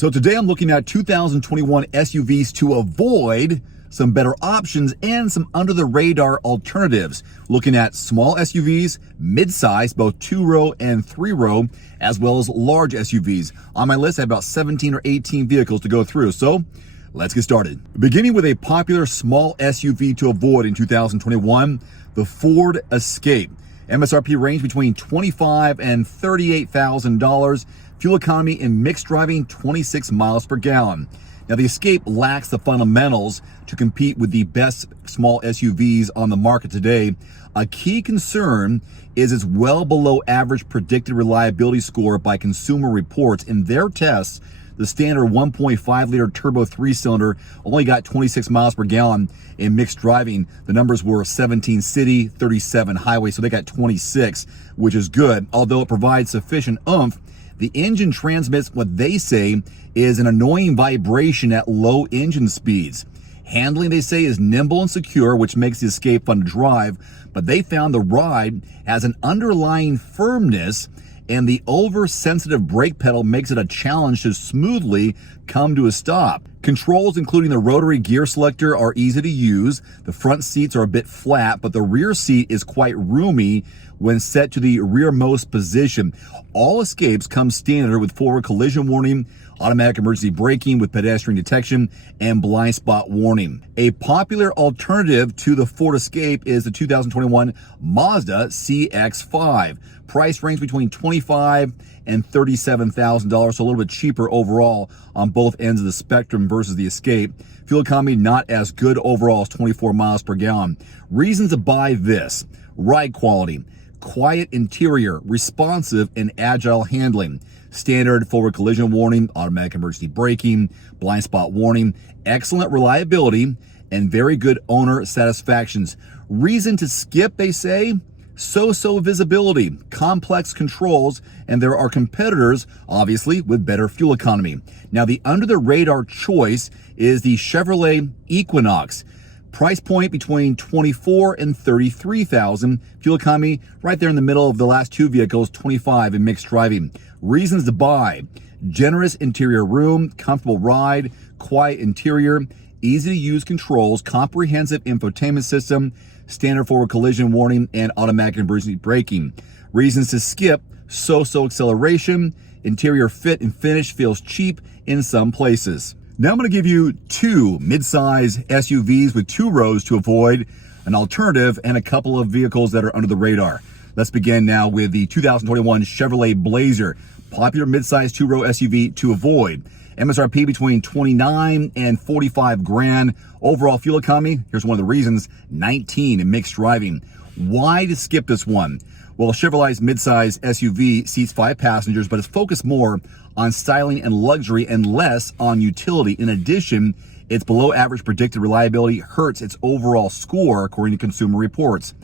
So today I'm looking at 2021 SUVs to avoid, some better options, and some under-the-radar alternatives. Looking at small SUVs, mid-size, both 2-row and 3-row, as well as large SUVs. On my list, I have about 17 or 18 vehicles to go through, so let's get started. Beginning with a popular small SUV to avoid in 2021, the Ford Escape. MSRP range between $25,000 and $38,000. Fuel economy in mixed driving, 26 miles per gallon. Now, the Escape lacks the fundamentals to compete with the best small SUVs on the market today. A key concern is its well below average predicted reliability score by Consumer Reports. In their tests, the standard 1.5-liter turbo 3-cylinder only got 26 miles per gallon in mixed driving. The numbers were 17 city, 37 highway, so they got 26, which is good. Although it provides sufficient oomph, the engine transmits what they say is an annoying vibration at low engine speeds. Handling, they say, is nimble and secure, which makes the Escape fun to drive, but they found the ride has an underlying firmness, and the oversensitive brake pedal makes it a challenge to smoothly come to a stop. Controls, including the rotary gear selector, are easy to use. The front seats are a bit flat, but the rear seat is quite roomy when set to the rearmost position. All Escapes come standard with forward collision warning, automatic emergency braking with pedestrian detection, and blind spot warning. A popular alternative to the Ford Escape is the 2021 Mazda CX5. Price range between $25,000 and $37,000, so a little bit cheaper overall on both ends of the spectrum versus the Escape. Fuel economy not as good overall as 24 miles per gallon. Reasons to buy this: ride quality, quiet interior, responsive and agile handling, standard forward collision warning, automatic emergency braking, blind spot warning, excellent reliability, and very good owner satisfactions. Reason to skip, they say: so-so visibility, complex controls, and there are competitors, obviously, with better fuel economy. Now, the under-the-radar choice is the Chevrolet Equinox. Price point between $24,000 and $33,000. Fuel economy right there in the middle of the last two vehicles, 25 in mixed driving. Reasons to buy: generous interior room, comfortable ride, quiet interior, easy to use controls, comprehensive infotainment system, standard forward collision warning, and automatic emergency braking. Reasons to skip: so-so acceleration, interior fit and finish feels cheap in some places. Now I'm going to give you two mid-size SUVs with 2 rows to avoid, an alternative, and a couple of vehicles that are under the radar. Let's begin now with the 2021 Chevrolet Blazer, popular mid-size 2-row SUV to avoid. MSRP between $29,000 and $45,000. Overall fuel economy, here's one of the reasons: 19 in mixed driving. Why to skip this one? Well, Chevrolet's mid-size SUV seats 5 passengers, but it's focused more on styling and luxury and less on utility. In addition, its below average predicted reliability hurts its overall score, according to Consumer Reports.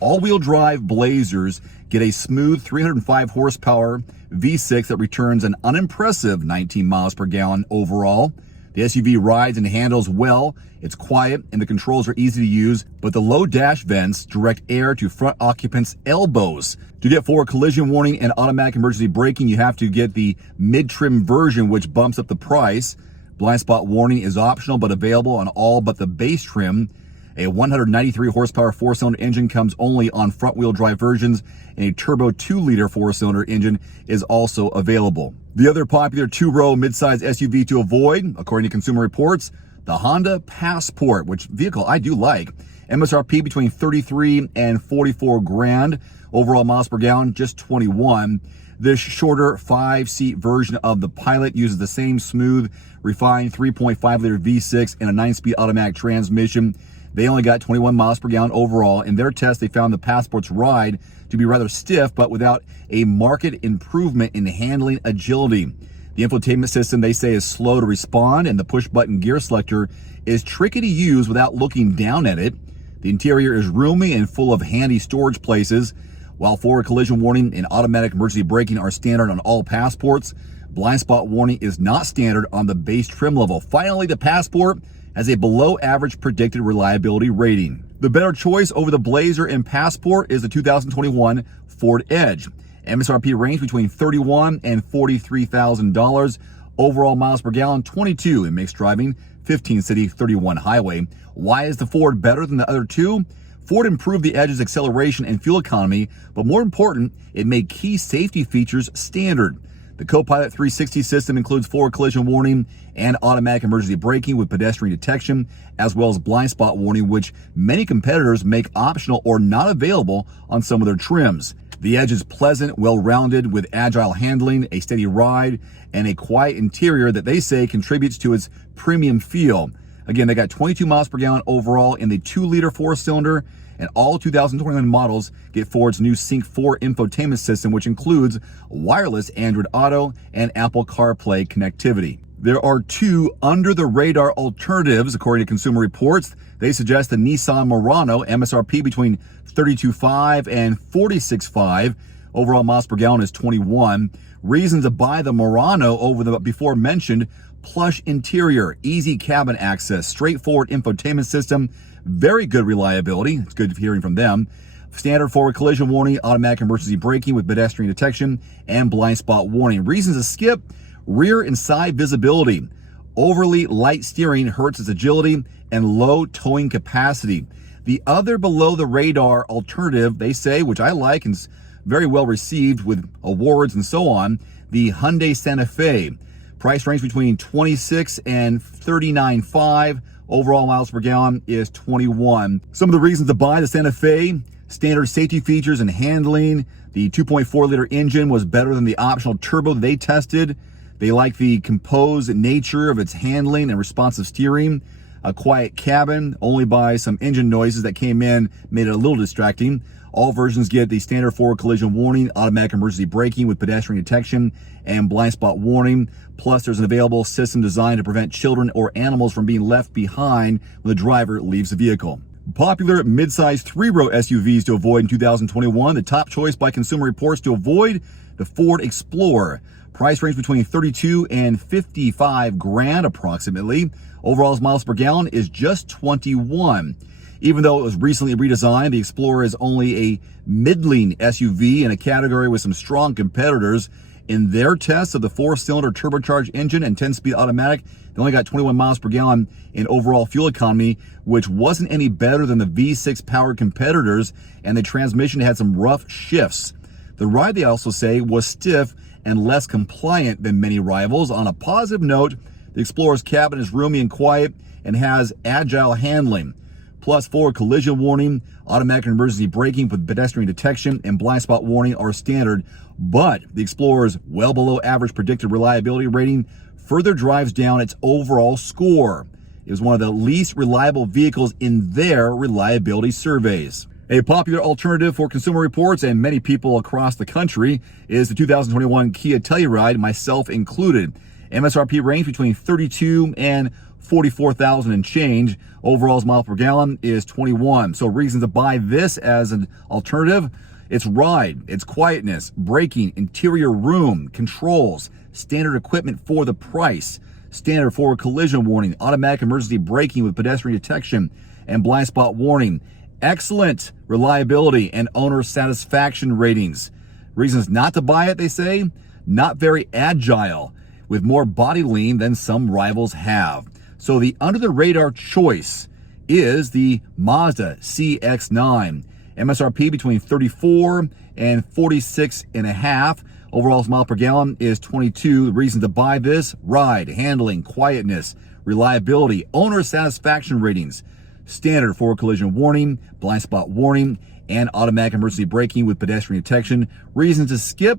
All-wheel drive Blazers get a smooth 305 horsepower V6 that returns an unimpressive 19 miles per gallon overall. The SUV rides and handles well, it's quiet, and the controls are easy to use, but the low dash vents direct air to front occupants' elbows. To get forward collision warning and automatic emergency braking, you have to get the mid-trim version, which bumps up the price. Blind spot warning is optional, but available on all but the base trim. A 193 horsepower 4-cylinder engine comes only on front-wheel drive versions, and a turbo 2-liter 4-cylinder engine is also available. The other popular 2-row mid-size SUV to avoid, according to Consumer Reports, the Honda Passport, which vehicle I do like. MSRP between $33,000 and $44,000. Overall miles per gallon, just 21. This shorter 5-seat version of the Pilot uses the same smooth, refined 3.5-liter V6 and a 9-speed automatic transmission. They only got 21 miles per gallon overall. In their test, they found the Passport's ride to be rather stiff, but without a marked improvement in handling agility. The infotainment system, they say, is slow to respond, and the push-button gear selector is tricky to use without looking down at it. The interior is roomy and full of handy storage places. While forward collision warning and automatic emergency braking are standard on all Passports, blind spot warning is not standard on the base trim level. Finally, the Passport has a below average predicted reliability rating. The better choice over the Blazer and Passport is the 2021 Ford Edge. MSRP range between $31,000 and $43,000. Overall miles per gallon, 22 in mixed driving, 15 city, 31 highway. Why is the Ford better than the other two? Ford improved the Edge's acceleration and fuel economy, but more important, it made key safety features standard. The Copilot 360 system includes forward collision warning and automatic emergency braking with pedestrian detection, as well as blind spot warning, which many competitors make optional or not available on some of their trims. The Edge is pleasant, well-rounded, with agile handling, a steady ride, and a quiet interior that they say contributes to its premium feel. Again, they got 22 miles per gallon overall in the 2-liter 4-cylinder, and all 2021 models get Ford's new Sync 4 infotainment system, which includes wireless Android Auto and Apple CarPlay connectivity. There are two under-the-radar alternatives, according to Consumer Reports. They suggest the Nissan Murano, MSRP between $32,500 and $46,500. Overall miles per gallon is 21. Reasons to buy the Murano over the before mentioned: plush interior, easy cabin access, straightforward infotainment system, very good reliability. It's good hearing from them. Standard forward collision warning, automatic emergency braking with pedestrian detection, and blind spot warning. Reasons to skip: rear and side visibility, overly light steering hurts its agility, and low towing capacity. The other below the radar alternative, they say, which I like and is very well received with awards and so on, the Hyundai Santa Fe. Price range between $26,000 and $39,500. Overall miles per gallon is 21. Some of the reasons to buy the Santa Fe: standard safety features and handling. The 2.4-liter engine was better than the optional turbo they tested. They like the composed nature of its handling and responsive steering. A quiet cabin, only by some engine noises that came in, made it a little distracting. All versions get the standard forward collision warning, automatic emergency braking with pedestrian detection, and blind spot warning. Plus, there's an available system designed to prevent children or animals from being left behind when the driver leaves the vehicle. Popular mid-sized 3-row SUVs to avoid in 2021. The top choice by Consumer Reports to avoid: the Ford Explorer. Price range between $32,000 and $55,000 approximately. Overall miles per gallon is just 21. Even though it was recently redesigned, the Explorer is only a middling SUV in a category with some strong competitors. In their tests of the 4-cylinder turbocharged engine and 10-speed automatic, they only got 21 miles per gallon in overall fuel economy, which wasn't any better than the V6 powered competitors, and the transmission had some rough shifts. The ride, they also say, was stiff and less compliant than many rivals. On a positive note, the Explorer's cabin is roomy and quiet and has agile handling. Plus, forward collision warning, automatic emergency braking with pedestrian detection, and blind spot warning are standard, but the Explorer's well below average predicted reliability rating further drives down its overall score. It was one of the least reliable vehicles in their reliability surveys. A popular alternative for Consumer Reports and many people across the country is the 2021 Kia Telluride, myself included. MSRP range between $32,000 and $44,000 and change. Overall miles per gallon is 21. So reasons to buy this as an alternative: its ride, its quietness, braking, interior room, controls, standard equipment for the price, standard forward collision warning, automatic emergency braking with pedestrian detection, and blind spot warning. Excellent reliability and owner satisfaction ratings. Reasons not to buy it, they say: not very agile, with more body lean than some rivals have. So the under-the-radar choice is the Mazda CX5. MSRP between $34,000 and $46,500. Overall miles per gallon is 22. The reason to buy this: ride, handling, quietness, reliability, owner satisfaction ratings, standard forward collision warning, blind spot warning, and automatic emergency braking with pedestrian detection. Reasons to skip: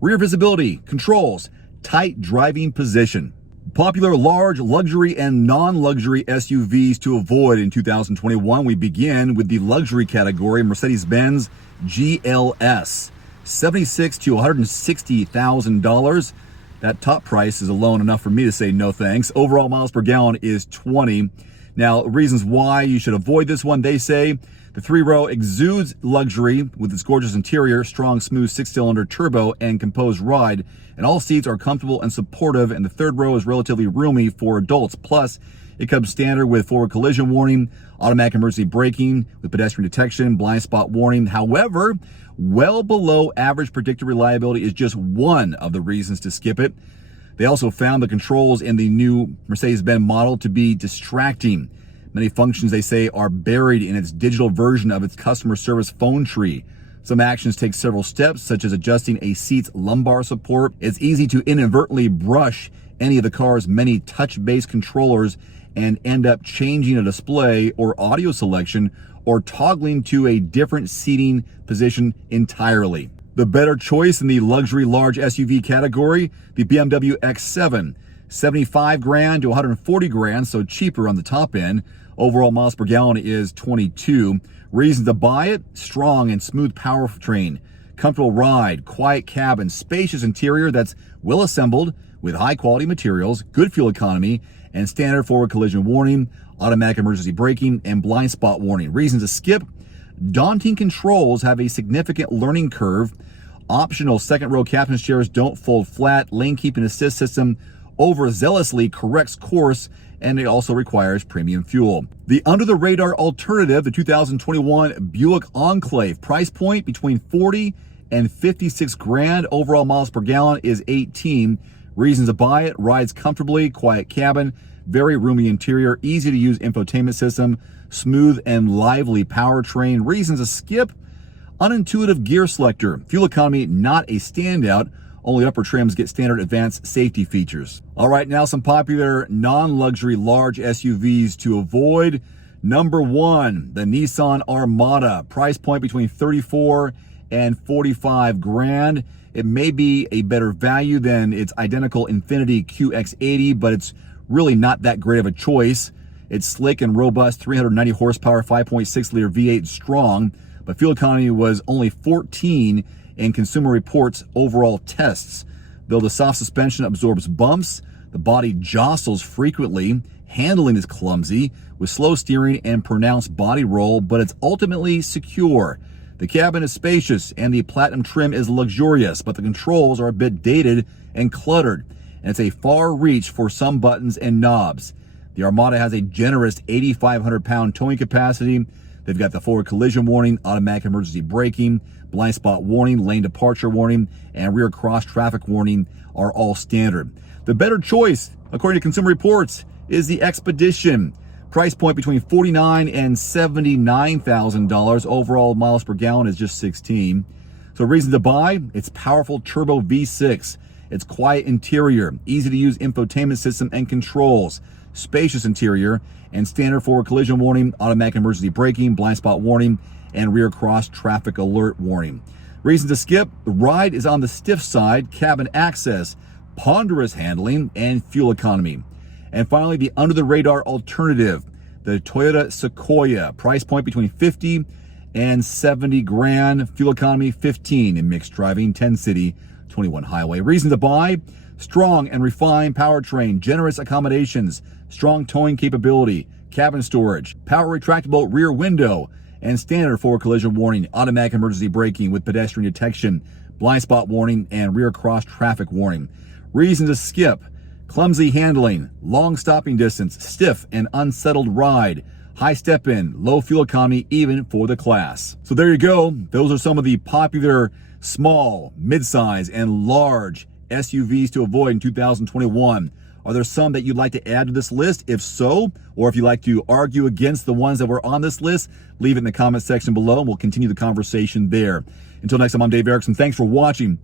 rear visibility, controls, tight driving position. Popular large luxury and non-luxury SUVs to avoid in 2021. We begin with the luxury category: Mercedes-Benz GLS, $76,000 to $160,000. That top price is alone enough for me to say no thanks. Overall miles per gallon is 20. Now, reasons why you should avoid this one: they say the 3-row exudes luxury with its gorgeous interior, strong, smooth 6-cylinder turbo, and composed ride. And all seats are comfortable and supportive, and the 3rd row is relatively roomy for adults. Plus, it comes standard with forward collision warning, automatic emergency braking with pedestrian detection, blind spot warning. However, well below average predicted reliability is just one of the reasons to skip it. They also found the controls in the new Mercedes-Benz model to be distracting. Many functions, they say, are buried in its digital version of its customer service phone tree. Some actions take several steps, such as adjusting a seat's lumbar support. It's easy to inadvertently brush any of the car's many touch-based controllers and end up changing a display or audio selection or toggling to a different seating position entirely. The better choice in the luxury large SUV category, the BMW X7, 75 grand to 140 grand, so cheaper on the top end. Overall miles per gallon is 22. Reasons to buy it: strong and smooth powertrain, comfortable ride, quiet cabin, spacious interior that's well assembled with high quality materials, good fuel economy, and standard forward collision warning, automatic emergency braking, and blind spot warning. Reasons to skip: daunting controls, have a significant learning curve, optional second row captain's chairs don't fold flat, lane keeping assist system overzealously corrects course, and it also requires premium fuel. The under-the-radar alternative, the 2021 Buick Enclave, price point between 40 and 56 grand. Overall miles per gallon is 18. Reasons to buy it: rides comfortably, quiet cabin, very roomy interior, easy to use infotainment system, smooth and lively powertrain. Reasons to skip: unintuitive gear selector, fuel economy not a standout. Only upper trims get standard advanced safety features. All right, now some popular non-luxury large SUVs to avoid. Number one, the Nissan Armada, price point between 34 and 45 grand. It may be a better value than its identical Infiniti QX80, but it's really not that great of a choice. It's slick and robust, 390 horsepower, 5.6 liter V8 strong, but fuel economy was only 14 in Consumer Reports overall tests. Though the soft suspension absorbs bumps, the body jostles frequently, handling is clumsy with slow steering and pronounced body roll, but it's ultimately secure. The cabin is spacious and the platinum trim is luxurious, but the controls are a bit dated and cluttered, and it's a far reach for some buttons and knobs. The Armada has a generous 8,500 pound towing capacity. They've got the forward collision warning, automatic emergency braking, blind spot warning, lane departure warning, and rear cross traffic warning are all standard. The better choice, according to Consumer Reports, is the Expedition. Price point between $49,000 and $79,000. Overall miles per gallon is just 16. So reason to buy: it's powerful turbo V6. It's quiet interior, easy to use infotainment system and controls, spacious interior, and standard forward collision warning, automatic emergency braking, blind spot warning, and rear cross traffic alert warning. Reason to skip: the ride is on the stiff side, cabin access, ponderous handling, and fuel economy. And finally, the under-the-radar alternative, the Toyota Sequoia, price point between 50 and 70 grand, fuel economy 15 in mixed driving, 10 city, 21 highway. Reason to buy: strong and refined powertrain, generous accommodations, strong towing capability, cabin storage, power retractable rear window, and standard forward collision warning, automatic emergency braking with pedestrian detection, blind spot warning, and rear cross traffic warning. Reason to skip: clumsy handling, long stopping distance, stiff and unsettled ride, high step-in, low fuel economy even for the class. So there you go. Those are some of the popular small, mid-size, and large SUVs to avoid in 2021. Are there some that you'd like to add to this list? If so, or if you'd like to argue against the ones that were on this list, leave it in the comment section below and we'll continue the conversation there. Until next time, I'm Dave Erickson. Thanks for watching.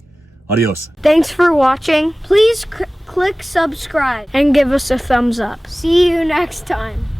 Adios. Thanks for watching. Please click subscribe and give us a thumbs up. See you next time.